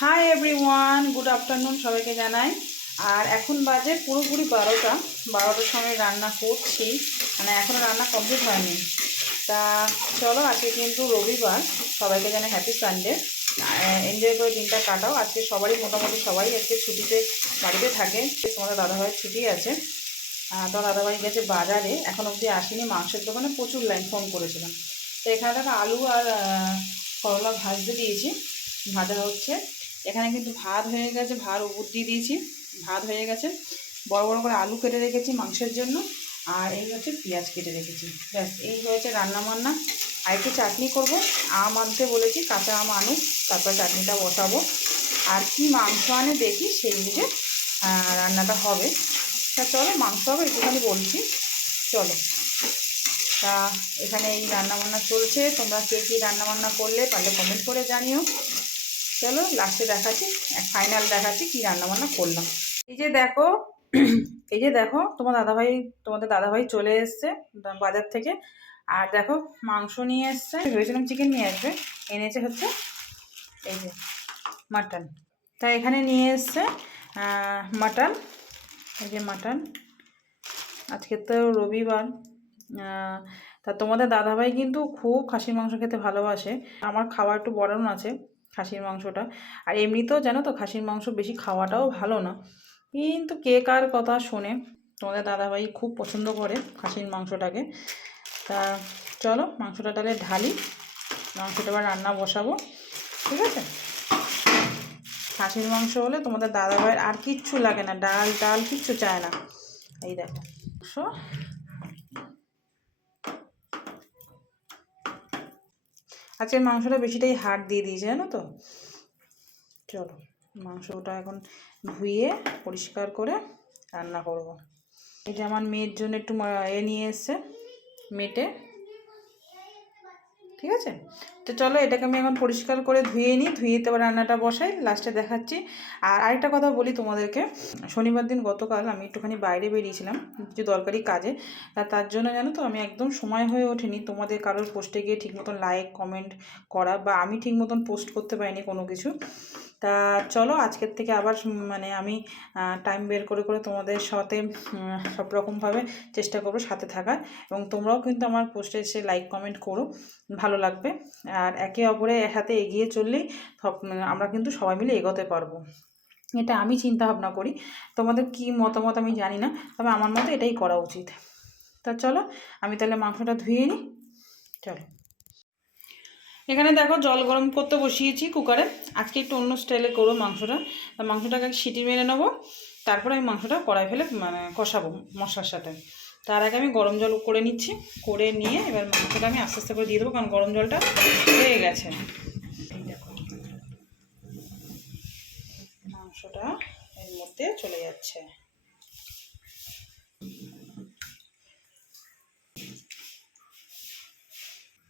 Hi everyone good afternoon সবাইকে জানাই। আর এখন বাজে পুরোপুরি বারোটা। বারোটার সময় রান্না করছি। মানে এখনও রান্না কমপ্লিট হয়নি। তা চলো আজকে কিন্তু রবিবার। সবাইকে জানাই হ্যাপি সানডে এনজয় করে দিনটা কাটাও। আজকে সবারই মোটামুটি সবাই আজকে ছুটিতে বাড়িতে থাকে। তোমাদের দাদাভাইয়ের ছুটি আছে। আহ, তো দাদাভাই গেছে বাজারে এখন অবধি আসেনি। মাংসের দোকানে প্রচুর লাইন ফোন করেছিলাম। তো এখানে আলু আর করলা ভাজতে দিয়েছি। ভাজা হচ্ছে। এখানে কিন্তু ভাত হয়ে গেছে, ভাত উপর দিয়ে দিয়েছি, ভাত হয়ে গেছে। বড় বড় করে আলু কেটে রেখেছি মাংসের জন্য, আর এই হচ্ছে পেঁয়াজ কেটে রেখেছি। ব্যাস, এই হয়েছে রান্না বান্না আর একটু চাটনি করব, আম আনতে বলেছি, কাঁচা আম আনুক, তারপর চাটনিটা বসাবো। আর কি মাংস আনে দেখি, সেই দিকে রান্নাটা হবে। তা চলো, মাংস হবে, একটুখানি বলছি। চলো। তা এখানে এই রান্নাবান্না চলছে, তোমরা কে কী রান্নাবান্না করলে পারলে কমেন্ট করে জানিও। চলো লাস্টে দেখাচ্ছি ফাইনাল দেখাচ্ছি কি রান্নাবান্না করলাম। এই যে দেখো, এই যে দেখো, তোমার দাদাভাই, তোমাদের দাদাভাই চলে এসছে বাজার থেকে। আর দেখো, মাংস নিয়ে এসছে। ভেবেছিলাম চিকেন নিয়ে আসবে, এনেছে হচ্ছে এই যে মাটন তা এখানে নিয়ে এসছে মাটন এই যে মাটন আজকে তো রবিবার তা তোমাদের দাদাভাই কিন্তু খুব খাসির মাংস খেতে ভালোবাসে। আমার খাওয়া একটু বরণ আছে খাসির মাংসটা। আর এমনিতেও জানো তো খাসির মাংস বেশি খাওয়াটাও ভালো না। কিন্তু কে কার কথা শোনে, তোমাদের দাদাভাই খুব পছন্দ করে খাসির মাংসটাকে। তা চলো মাংসটা তাহলে ঢালি, মাংসটা এবার রান্না বসাবো, ঠিক আছে? খাসির মাংস হলে তোমাদের দাদাভাইয়ের আর কিচ্ছু লাগে না, ডাল ডাল কিচ্ছু চায় না। এই দেখো মাংস আজকের মাংসটা বেশিটাই হাড় দিয়ে দিয়েছে, জানো তো? চলো, মাংসটা এখন ধুয়ে পরিষ্কার করে রান্না করব। এই যে আমার মেয়ের জন্য একটু এ নিয়ে এসছে, মেটে। ঠিক আছে? তো চলো এটাকে আমি এখন পরিষ্কার করে ধুয়ে নিই, ধুয়ে তো রান্নাটা বসাই লাস্টে দেখাচ্ছি। আর আরেকটা কথা বলি তোমাদেরকে, শনিবার দিন গতকাল আমি একটুখানি বাইরে বেরিয়েছিলাম, কিছু দরকারি কাজে, তা তার জন্য জানো তো আমি একদম সময় হয়ে ওঠেনি, তোমাদের কারোর পোস্টে গিয়ে ঠিক মতন লাইক কমেন্ট করা বা আমি ঠিক মতন পোস্ট করতে পারিনি কোনো কিছু। তা চলো আজকের থেকে আবার মানে আমি টাইম বের করে করে তোমাদের সাথে সব রকমভাবে চেষ্টা করব সাথে থাকার। এবং তোমরাও কিন্তু আমার পোস্টে এসে লাইক কমেন্ট করো, ভালো লাগবে। আর একে অপরের সাথে এগিয়ে চললেই আমরা কিন্তু সবাই মিলে এগোতে পারব। এটা আমি চিন্তা ভাবনা করি। তোমাদের কি মতামত আমি জানি না, তবে আমার মতে এটাই করা উচিত। তা চলো, আমি তাহলে মাংসটা ধুয়ে নিই। চলো। এখানে দেখো জল গরম করতে বসিয়েছি কুকারে। আজকে একটু অন্য স্টাইলে করব মাংসটা। মাংসটাকে সিটি মেরে নেব। তারপরে আমি মাংসটা কড়াই ফেলে মানে কষাবো মশলার সাথে। তার আগে আমি গরম জল করে নিচ্ছি, করে নিয়ে এবার মাংসটা আমি আস্তে আস্তে করে দিয়ে দেবো, কারণ গরম জলটা হয়ে গেছে। মাংসটা এর মধ্যে চলে যাচ্ছে।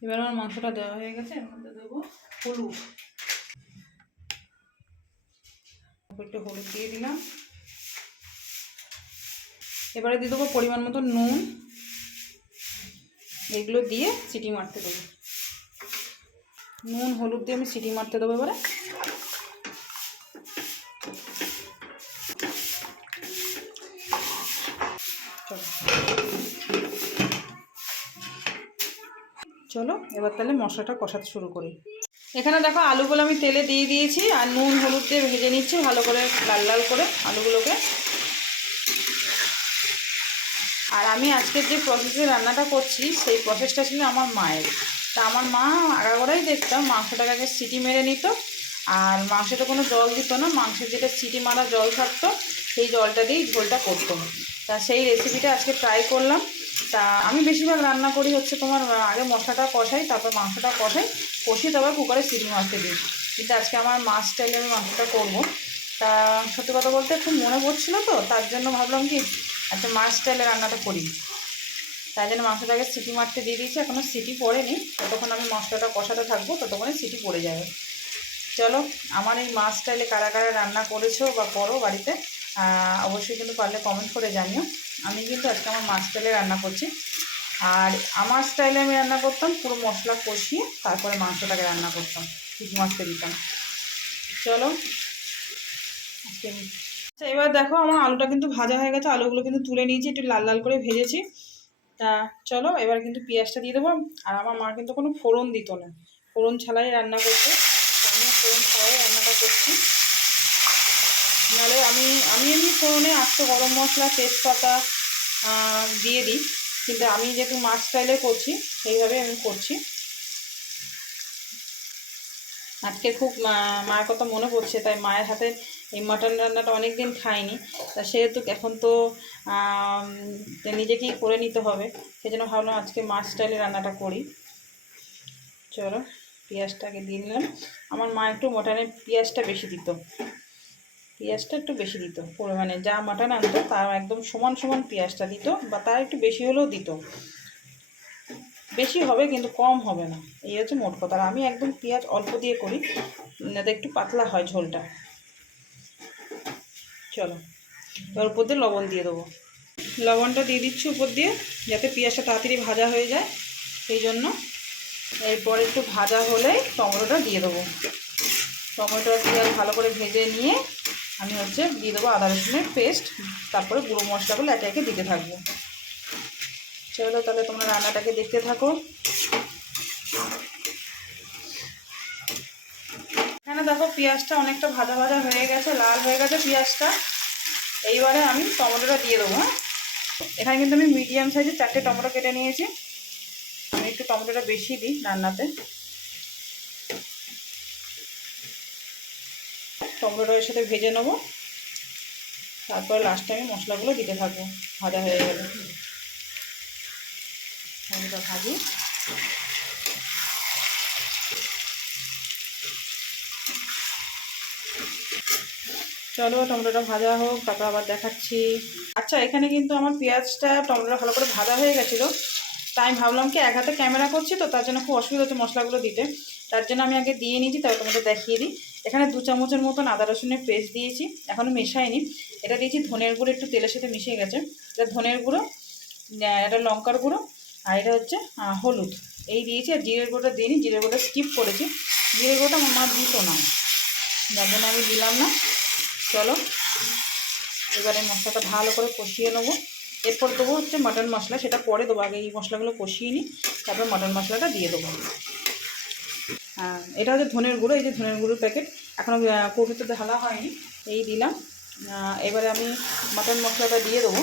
এবার আমার মাংসটা দেওয়া হয়ে গেছে, এর মধ্যে দেবো হলুদ। একটু হলুদ দিয়ে দিলাম। এবারে দিয়ে দেবো পরিমাণ মতো নুন। এগুলো দিয়ে সিটি মারতে দেবো। নুন, হলুদ দিয়ে আমি সিটি মারতে দেবো এবারে। চলো। এবার তাহলে মশলাটা কষাতে শুরু করি। এখানে দেখো আলুগুলো আমি তেলে দিয়ে দিয়েছি, আর নুন, হলুদ দিয়ে ভেজে নিচ্ছি ভালো করে লাল লাল করে আলুগুলোকে। আর আমি আজকের যে প্রসেসে রান্নাটা করছি, সেই প্রসেসটা ছিল আমার মায়ের। তা আমার মা আগাগোড়াই দেখতাম মাংসটাকে আগে সিটি মেরে নিত, আর মাংসটা কোনো জল দিত না, মাংসের যেটা সিটি মারা জল থাকতো সেই জলটা দিয়েই ঝোলটা করতো। তা সেই রেসিপিটা আজকে ট্রাই করলাম। তা আমি বেশিরভাগ রান্না করি হচ্ছে তোমার আগে মশলাটা কষাই, তারপর মাংসটা কষাই, কষিয়ে তারপর কুকারে সিটি মারতে দিই। কিন্তু আজকে আমার মাছ স্টাইলে আমি মাংসটা করব। তা সত্যি কথা বলতে খুব মনে পড়ছিল তো, তার জন্য ভাবলাম কি আচ্ছা মাছ স্টাইলে রান্নাটা করি। তাই জন্য মাংসটাকে সিটি মারতে দিয়ে দিয়েছি এখনও সিটি পড়েনি। ততক্ষণ আমি মশলাটা কষাতে থাকব, ততক্ষণে সিটি পড়ে যাবে। চলো, আমার এই মাছ স্টাইলে কারা কারা রান্না করেছ বা করো বাড়িতে অবশ্যই কিন্তু পারলে কমেন্ট করে জানিও। আমি কিন্তু আজকে আমার মাছ স্টাইলে রান্না করছি। আর আমার স্টাইলে আমি রান্না করতাম, পুরো মশলা কষিয়ে তারপরে মাংসটাকে রান্না করতাম ঠিক মাছটা দিতাম। চলো, আজকে আচ্ছা এবার দেখো আমার আলুটা কিন্তু ভাজা হয়ে গেছে, আলুগুলো কিন্তু তুলে নিয়েছি, একটু লাল লাল করে ভেজেছি। তা চলো, এবার কিন্তু পেঁয়াজটা দিয়ে দেবো, আর আমার মা কিন্তু কোনো ফোড়ন দিত না, ফোড়ন ছাড়াই রান্না করতে আমি ফোড়ন ছাড়াই রান্নাটা করছি। নাহলে আমি আমি এমনি ফোড়নে আস্ত গরম মশলা, তেজপাতা দিয়ে দিই, কিন্তু আমি যেহেতু মাছ স্টাইলে করছি, সেইভাবে আমি করছি। আজকে খুব মায়ের কথা মনে পড়ছে, তাই মায়ের হাতে এই মাটন রান্নাটা অনেক দিন খাইনি। তা সেহেতু এখন তো নিজেকেই করে নিতে হবে। সেই জন্য ভাবলাম আজকে মাছ স্টাইলে রান্নাটা করি। চলো, পেঁয়াজটাকে দিয়ে নিলাম আমার মা একটু মটনে পেঁয়াজটা বেশি দিত। পেঁয়াজটা একটু বেশি দিত। পরিমাণে যা মাটন আনতো, তার একদম সমান সমান পেঁয়াজটা দিত, বা তার একটু বেশি হলেও দিত। বেশি হবে কিন্তু কম হবে না। এই হচ্ছে মোট কথা। আর আমি একদম পেঁয়াজ অল্প দিয়ে করি, যাতে একটু পাতলা হয় ঝোলটা। চলো। এবার উপর দিয়ে লবণ দিয়ে দেবো। লবণটা দিয়ে দিচ্ছি উপর দিয়ে, যাতে পেঁয়াজটা তাড়াতাড়ি ভাজা হয়ে যায়। সেই জন্য এরপর একটু ভাজা হলে টমেটোটা দিয়ে দেবো। টমেটো পেঁয়াজ ভালো করে ভেজে নিয়ে আমি হচ্ছে দিয়ে দেবো আদা রসুনের পেস্ট, তারপরে গুঁড়ো মশলাগুলো একে একে দিতে থাকব। চলো তাহলে তোমরা রান্নাটাকে দেখতে থাকো এখানে দেখো পেঁয়াজটা অনেকটা ভাজা ভাজা হয়ে গেছে, লাল হয়ে গেছে পেঁয়াজটা। এইবারে আমি টমেটোটা দিয়ে দেবো হ্যাঁ? এখানে কিন্তু আমি মিডিয়াম সাইজের চারটে টমেটো কেটে নিয়েছি। আমি একটু টমেটোটা বেশি দিই রান্নাতে। টমেটোটা এর সাথে ভেজে নেব। তারপরে লাস্টে আমি মশলাগুলো দিতে থাকব। ভাজা হয়ে গেলে। টমেটো ভাজি। চলো, টমেটোটা ভাজা হোক, তারপর আবার দেখাচ্ছি। আচ্ছা এখানে কিন্তু আমার পেঁয়াজটা, টমেটোটা ভালো করে ভাজা হয়ে গেছিল। তাই আমি ভাবলাম কি, এক হাতে ক্যামেরা করছি তো, তার জন্য খুব অসুবিধা হচ্ছে মশলাগুলো দিতে। তার জন্য আমি আগে দিয়ে নিয়েছি, তারপর তোমাদের দেখিয়ে দিই। এখানে দু চামচের মতন আদা, রসুনের পেস্ট দিয়েছি এখনও মেশাইনি। এটা দিয়েছি ধনের গুঁড়ো, একটু তেলের সাথে মিশিয়ে গেছে। এটা ধনের গুঁড়ো এটা লঙ্কার গুঁড়ো, আর এটা হচ্ছে হলুদ। এই দিয়েছি, আর জিরের গুঁড়োটা দিইনি জিরের গুঁড়োটা স্কিপ করেছি। জিরের গুঁড়োটা আমার দিত না। যার জন্য আমি দিলাম না। চলো। এবারে মশলাটা ভালো করে কষিয়ে নেব। এরপর দেবো হচ্ছে মাটন মশলা, সেটা পরে দেবো। আগে এই মশলাগুলো কষিয়ে নিই, তারপর মাটন মশলাটা দিয়ে দেবো। এটা হচ্ছে ধনের গুঁড়ো, এই যে ধনের গুঁড়োর প্যাকেট এখনও কৌটোতে ঢালা হয়নি, এই দিলাম। এবারে আমি মাটন মশলাটা দিয়ে দেবো।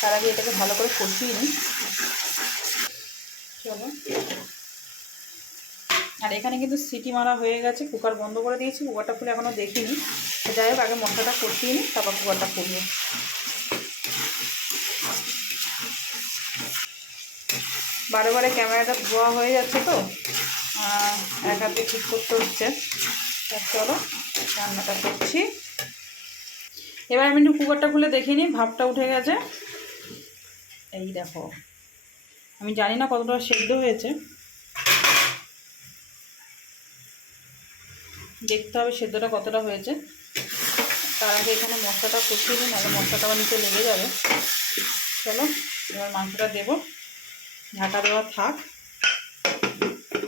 তার আগে এটাকে ভালো করে কষিয়ে নিই। চলো। আর এখানে কিন্তু সিটি মারা হয়ে গেছে, কুকার বন্ধ করে দিয়েছি, কুকারটা খুলে এখনও দেখিনি। যাই হোক, আগে মশলাটা কষিয়ে নিই, তারপর কুকারটা খুলবো বারে বারে ক্যামেরাটা ধোয়া হয়ে যাচ্ছে তো এক হাতে ঠিক করতে হচ্ছে। চলো, রান্নাটা করছি। এবার আমি একটু কুকারটা খুলে দেখিনি ভাবটা উঠে গেছে। এই দেখো, আমি জানি না কতটা সেদ্ধ হয়েছে। দেখতে হবে সেদ্ধটা কতটা হয়েছে। তার আগে এখানে মশলাটা কষিয়ে নিই নাহলে মশলাটা আবার নিচে লেগে যাবে। চলো, এবার মাংসটা দেবো। ঢাকা দেওয়া থাক।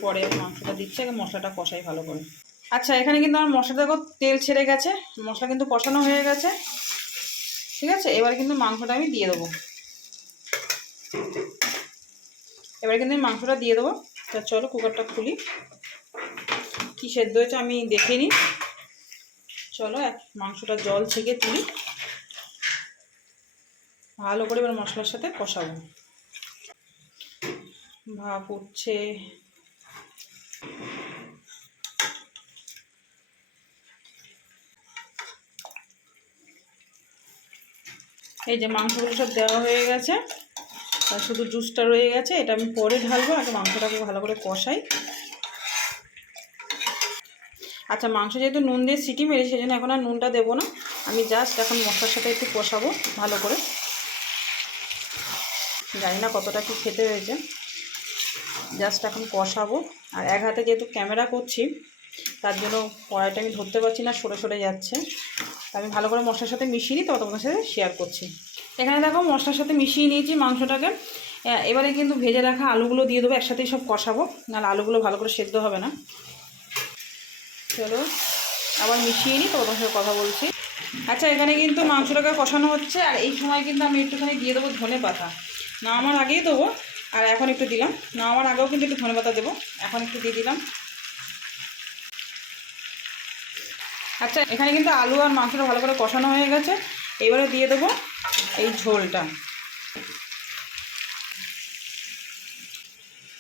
পরে মাংসটা দিচ্ছে, আগে মশলাটা কষাই ভালো করে। আচ্ছা এখানে কিন্তু আমার মশলা দেখো তেল ছেড়ে গেছে। মশলা কিন্তু কষানো হয়ে গেছে। ঠিক আছে? এবার কিন্তু মাংসটা আমি দিয়ে দেবো। এবার কিন্তু আমি মাংসটা দিয়ে দেবো। তা চলো, কুকারটা খুলি। কি সেদ্ধ হয়েছে আমি দেখে নিই চলো, এক মাংসটা জল ছেঁকে তুলি। ভালো করে এবার মশলার সাথে কষাবো। ভাপ উঠছে। এই যে মাংসগুলো সব দেওয়া হয়ে গেছে, আর শুধু জুসটা রয়ে গেছে, এটা আমি পরে ঢালবো, আগে মাংসটাকে ভালো করে কষাই। আচ্ছা মাংস যেহেতু নুন দিয়ে সিটি মেরে সেই জন্য এখন আর নুনটা দেবো না। আমি জাস্ট এখন মশলার সাথে একটু কষাবো ভালো করে। জানি না কতটা কি খেতে হয়েছে। জাস্ট এখন কষাবো। আর এক হাতে যেহেতু ক্যামেরা করছি, তার জন্য কড়াইটা আমি ধরতে পারছি না, সরে সরে যাচ্ছে। আমি ভালো করে মশলার সাথে মিশিয়ে নিই তো তোমাদের সাথে শেয়ার করছি। এখানে দেখো মশলার সাথে মিশিয়ে নিয়েছি মাংসটাকে। এবারে কিন্তু ভেজে রাখা আলুগুলো দিয়ে দেবো, একসাথেই সব কষাবো। নাহলে আলুগুলো ভালো করে সেদ্ধ হবে না। চলো আবার মিশিয়ে নিই, তোমার সাথে কথা বলছি। আচ্ছা এখানে কিন্তু মাংসটাকে কষানো হচ্ছে, আর এই সময় কিন্তু আমি একটুখানি দিয়ে দেবো ধনে পাতা। না আমার আগেই দেবো, আর এখন একটু দিলাম। না আমার আগেও কিন্তু একটু ধনে পাতা দেবো, এখন একটু দিয়ে দিলাম। আচ্ছা এখানে কিন্তু আলু আর মাংসটা ভালো করে কষানো হয়ে গেছে। এবারে দিয়ে দেবো এই ঝোলটা।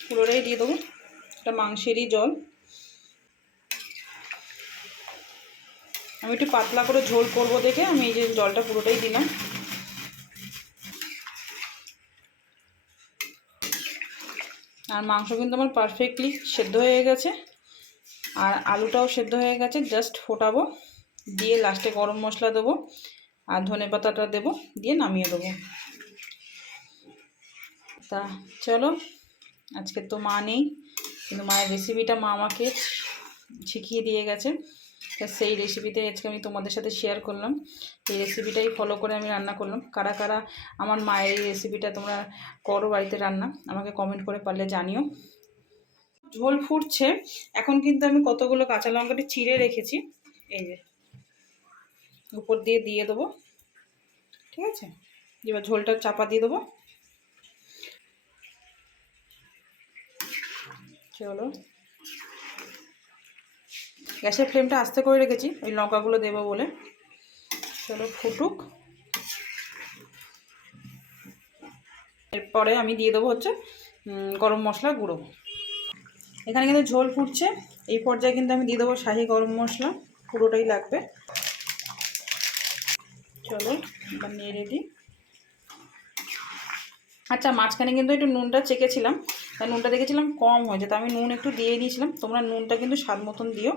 পুরোটাই দিয়ে দেবো। এটা মাংসেরই জল। আমি একটু পাতলা করে ঝোল করব দেখে আমি এই যে জলটা পুরোটাই দিলাম। আর মাংস কিন্তু আমার পারফেক্টলি সেদ্ধ হয়ে গেছে। আর আলুটাও সেদ্ধ হয়ে গেছে জাস্ট ফোটাবো। দিয়ে লাস্টে গরম মশলা দেবো আর ধনে পাতাটা দেবো, দিয়ে নামিয়ে দেবো। তা চলো, আজকে তো মা নেই, কিন্তু মায়ের রেসিপিটা মা আমাকে শিখিয়ে দিয়ে গেছে। সেই রেসিপিতে আজকে আমি তোমাদের সাথে শেয়ার করলাম। এই রেসিপিটাই ফলো করে আমি রান্না করলাম। কারা কারা আমার মায়ের এই রেসিপিটা তোমরা করো বাড়িতে রান্না, আমাকে কমেন্ট করে পারলে জানিও। ঝোল ফুটছে। এখন কিন্তু আমি কতগুলো কাঁচা লঙ্কাটি চিড়ে রেখেছি। এই যে, উপর দিয়ে দিয়ে দেবো। ঠিক আছে? এবার ঝোলটা চাপা দিয়ে দেবো। চলো। গ্যাসের ফ্লেমটা আস্তে করে রেখেছি, ওই লঙ্কাগুলো দেবো বলে। চলো ফুটুক। এরপরে আমি দিয়ে দেবো হচ্ছে গরম মশলা গুঁড়ো। এখানে কিন্তু ঝোল ফুটছে, এই পর্যায়ে কিন্তু আমি দিয়ে দেবো শাহি গরম মশলা, পুরোটাই লাগবে। চলো নেড়ে দিই। আচ্ছা মাঝখানে কিন্তু একটু নুনটা চেকেছিলাম তা নুনটা দেখেছিলাম কম হয়েছে, তা আমি নুন একটু দিয়ে দিয়েছিলাম তোমরা নুনটা কিন্তু স্বাদ মতন দিও।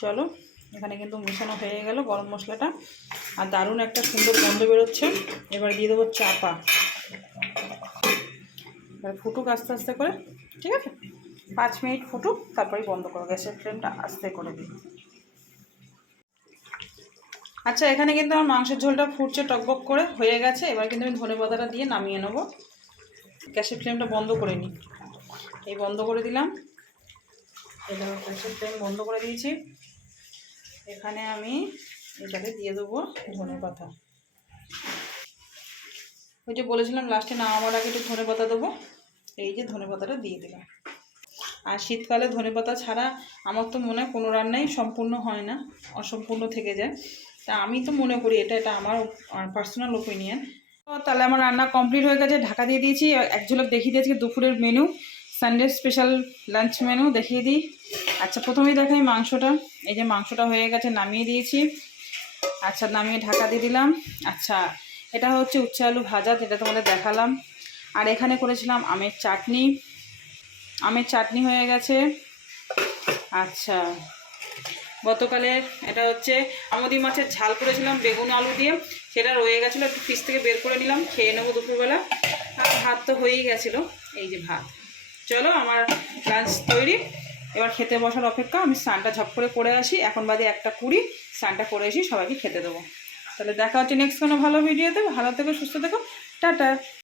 চলো, এখানে কিন্তু মেশানো হয়ে গেল গরম মশলাটা। আর দারুণ একটা সুন্দর গন্ধ বেরোচ্ছে। এবার দিয়ে দেবো চাপা। এবার ফুটুক আস্তে আস্তে করে, ঠিক আছে? পাঁচ মিনিট ফুটুক তারপরে বন্ধ করো। গ্যাসের ফ্লেমটা আস্তে করে দিই। আচ্ছা এখানে কিন্তু আমার মাংসের ঝোলটা ফুটছে টকবক করে, হয়ে গেছে। এবার কিন্তু আমি ধনে পাতাটা দিয়ে নামিয়ে নেব। গ্যাসের ফ্লেমটা বন্ধ করে নিই। এই বন্ধ করে দিলাম। এবার গ্যাসের ফ্লেম বন্ধ করে দিয়েছি। এখানে আমি এটাকে দিয়ে দেবো ধনে পাতা। ওই যে বলেছিলাম লাস্টে না আমার আগে একটু ধনে পাতা দেবো। এই যে ধনে পাতাটা দিয়ে দিলাম। আর শীতকালে ধনে পাতা ছাড়া আমার তো মনে হয় কোনো রান্নাই সম্পূর্ণ হয় না, অসম্পূর্ণ থেকে যায়। তা আমি তো মনে করি এটা এটা আমার পার্সোনাল ওপিনিয়ন তাহলে আমার রান্না কমপ্লিট হয়ে গেছে, ঢাকা দিয়ে দিয়েছি। এক ঝলক দেখিয়ে দিয়েছি, দুপুরের menu Sunday special lunch menu দেখিয়ে দিই। আচ্ছা প্রথমেই দেখাই মাংসটা। এই যে মাংসটা হয়ে গেছে, নামিয়ে দিয়েছি। আচ্ছা নামিয়ে ঢাকা দিয়ে দিলাম। আচ্ছা এটা হচ্ছে উচ্ছে আলু ভাজা, যেটা তোমাদের দেখালাম। আর এখানে করেছিলাম আমের চাটনি। আমের চাটনি হয়ে গেছে। আচ্ছা গতকালের এটা হচ্ছে আমদি মাছের ঝাল করেছিলাম, বেগুন, আলু দিয়ে। সেটা রয়ে গেছিল, একটু ফ্রিজ থেকে বের করে নিলাম, খেয়ে নেব দুপুরবেলা। আর ভাত তো হয়েই গেছিল, এই যে ভাত। চলো আমার লাঞ্চ তৈরি। এবার খেতে বসার অপেক্ষা, আমি স্নানটা ঝপ করে করে আসি। এখন বাদে একটা কুড়ি, স্নানটা করে আসি সবাইকে খেতে দেবো। তাহলে দেখা হচ্ছে নেক্সট কোনো ভালো ভিডিওতে ভালো থেকো, সুস্থ থেকো। টাটা।